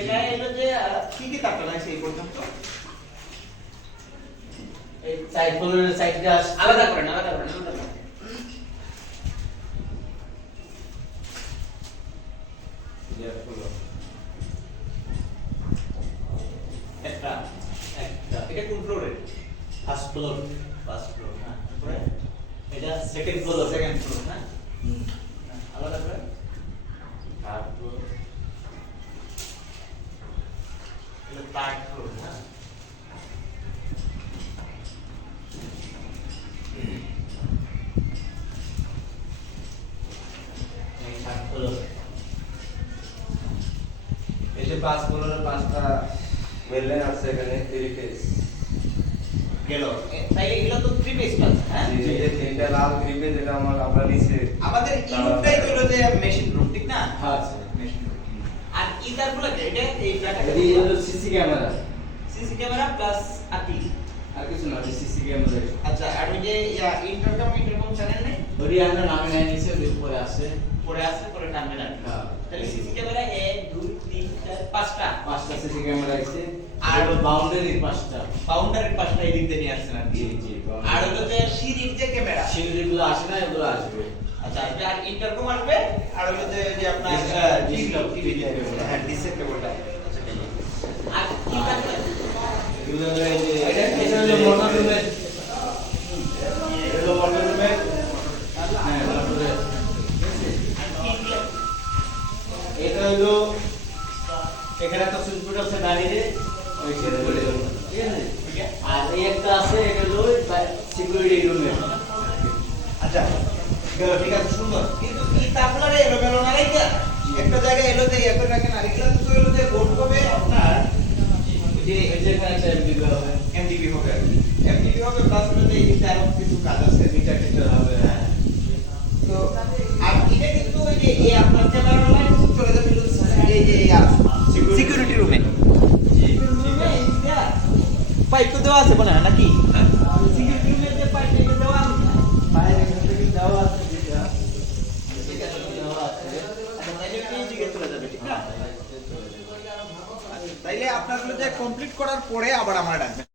এটা হলো যে কি কি তাপটা লাগে সেই পর্যন্ত এই সাইড ফলোরের সাইডটা আলাদা করেন একটা এটা কোন ফ্লোরে ফার্স্ট ফ্লোর হ্যাঁ তারপরে এটা সেকেন্ড ফ্লোর হ্যাঁ আলাদা করে থার্ড ফ্লোর এটা থার্ড ফ্লোর হ্যাঁ এই থার্ড ফ্লোর এই যে 5 ফ্লোরের 5টা ওয়েললাইন আছে এখানে 3 ফেজ গেল তাইলে এগুলো তো থ্রি পেজ ক্লাস হ্যাঁ এই যে তিনটা লাল 3 ফেজ এটা আমরা নিচে আমাদের ইউনিটটাই হলো যে মেশিন রুম ঠিক না হ্যাঁ মেশিন রুম আর ইদারগুলো কি এটা এই ব্র্যাকেট এই হলো CC camera CC camera plus আটি আর কিছু না সিসি ক্যামেরা আচ্ছা আর ওই যে ইন্টারকম চ্যানেল নেই ওই আমরা নামে নাই নিচে উপরে আছে পরে আছে পরে টানবে না হ্যাঁ। তাহলে সিসি ক্যামেরা 1 2 3 4 5টা পাঁচটা সিসি ক্যামেরা আছে আর আর বাউন্ডারির পাঁচটা বাউন্ডারির পাশটা এই দিক দিয়ে নিয়ে আসছেন আর কি জি আর হলো যে সিঁড়ির যে ক্যামেরা সিঁড়িগুলো আসে না এগুলো আসবে আচ্ছা এটা আর ইন্টারকম আসবে আর হলো যে আপনার টিভি হ্যাঁ ডিসের কেবলটা আচ্ছা ঠিক আছে আর কি থাকবে এগুলো এই যে এটা এটা হলো মোটর রুমের এগুলো মোটর রুমে হ্যাঁ তারপরে এটা হলো এখানে একটা সুইচ বোর্ড আছে দাঁড়িয়ে ওই সুইচ বোর্ডে ঠিক আছে আর এই একটা আছে এটা হলো সিকিউরিটি রুমে আচ্ছা ঠিক আছে সুন্দর কিন্তু কি তারপরে এলোমেলো না রাইকা একটা জায়গায় এলো যে ইয়া করে রাখেন আর এগুলো তো এলো যে বোর্ড হবে আপনার যে এই যে এখানে একটা এমডিবি হবে এমডিবি হবে এমডিবি হবে প্লাস হলো যে এই দিকটা আরো কিছু কাজ আছে মিটার টিটার হবে হ্যাঁ তো আর এটা কিন্তু ওই যে এই আপনার ক্যামেরা লাইন চলে যাবে এই যে সিকিউরিটি রুমে পাইপ তো দেওয়া আছে মনে হয় নাকি সিকিউরিটি রুমে যে পাইপ দেওয়া আছে বাইরে থেকে দেওয়া আছে যেটা ঠিক আছে দেওয়া আছে আচ্ছা তাইলে এই দিকে চলে যাবে ঠিক না তাইলে আপনার হলো যে কমপ্লিট করার পরে আবার আমার ডাকবেন